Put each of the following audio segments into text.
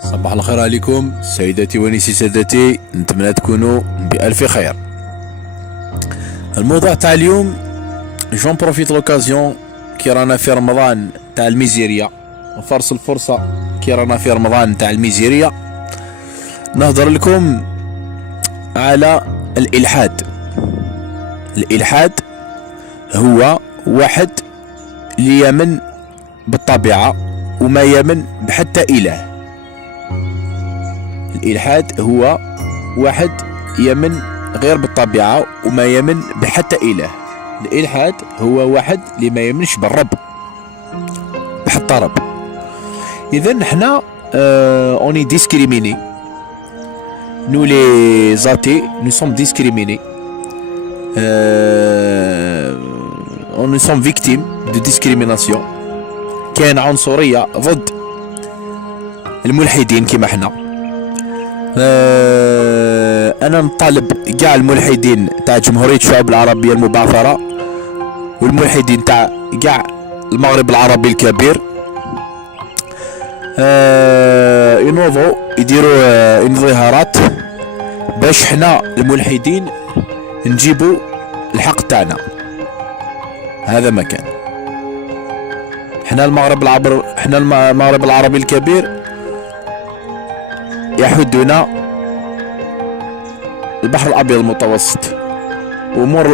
صباح الخير عليكم سيداتي ونسي سادتي، نتمنى تكونوا بألف خير. الموضوع تاع اليوم جون بروفيت لوكازيون كي رانا في رمضان تاع الميزيريا، وفرص الفرصة كي رانا في رمضان تاع الميزيريا نهضر لكم على الإلحاد. الإلحاد هو واحد اللي يمن بالطبيعة وما يمن بحتى إله. الإلحاد هو واحد يمن غير بالطبيعة وما يمن بحتى إله. الإلحاد هو واحد اللي ما يمنش بالرب بحتى رب. إذا نحنا اوني ديسكريميني، نو لي زاتي نو سوم ديسكريميني، نو سوم فيكتيم دو ديسكريميناسيون. كاين عنصرية ضد الملحدين كيما احنا. انا نطالب كاع الملحدين تاع جمهورية الشعوب العربية المبعثرة والملحدين تاع كاع المغرب العربي الكبير ينوضوا يديروا انظهارات باش حنا الملحدين نجيبوا الحق تاعنا. هذا ما كان. حنا المغرب العربي الكبير يحدنا البحر الابيض المتوسط. امور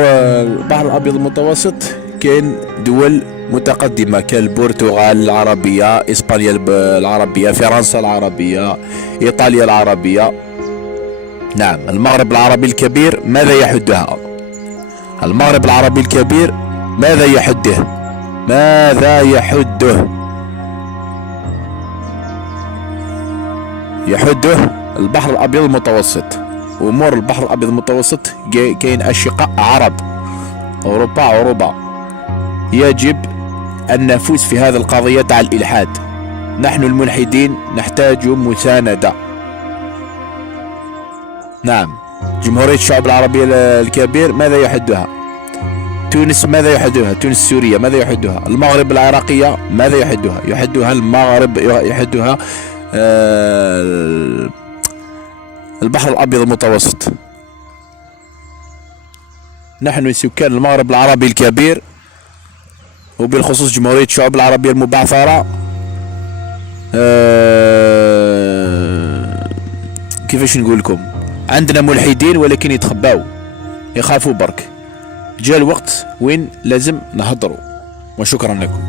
البحر الابيض المتوسط كاين دول متقدمه كالبرتغال العربيه، اسبانيا العربيه، فرنسا العربيه، ايطاليا العربيه. نعم، المغرب العربي الكبير ماذا يحدها؟ المغرب العربي الكبير ماذا يحده؟ يحده البحر الابيض المتوسط. امور البحر الابيض المتوسط كاين اشقاء عرب اوروبا. يجب ان نفوز في هذه القضية تاع الالحاد. نحن الملحدين نحتاج مساندة. نعم، جمهورية الشعوب العربية الكبير ماذا يحدها؟ تونس ماذا يحدها؟ تونس السورية ماذا يحدها؟ المغرب العراقية ماذا يحدها؟ يحدها المغرب، يحدها البحر الابيض المتوسط. نحن سكان المغرب العربي الكبير وبالخصوص جمهورية الشعوب العربية المبعثرة كيفاش نقول لكم، عندنا ملحدين ولكن يتخباو، يخافوا برك. جاء الوقت وين لازم نهضروا. وشكرا لكم.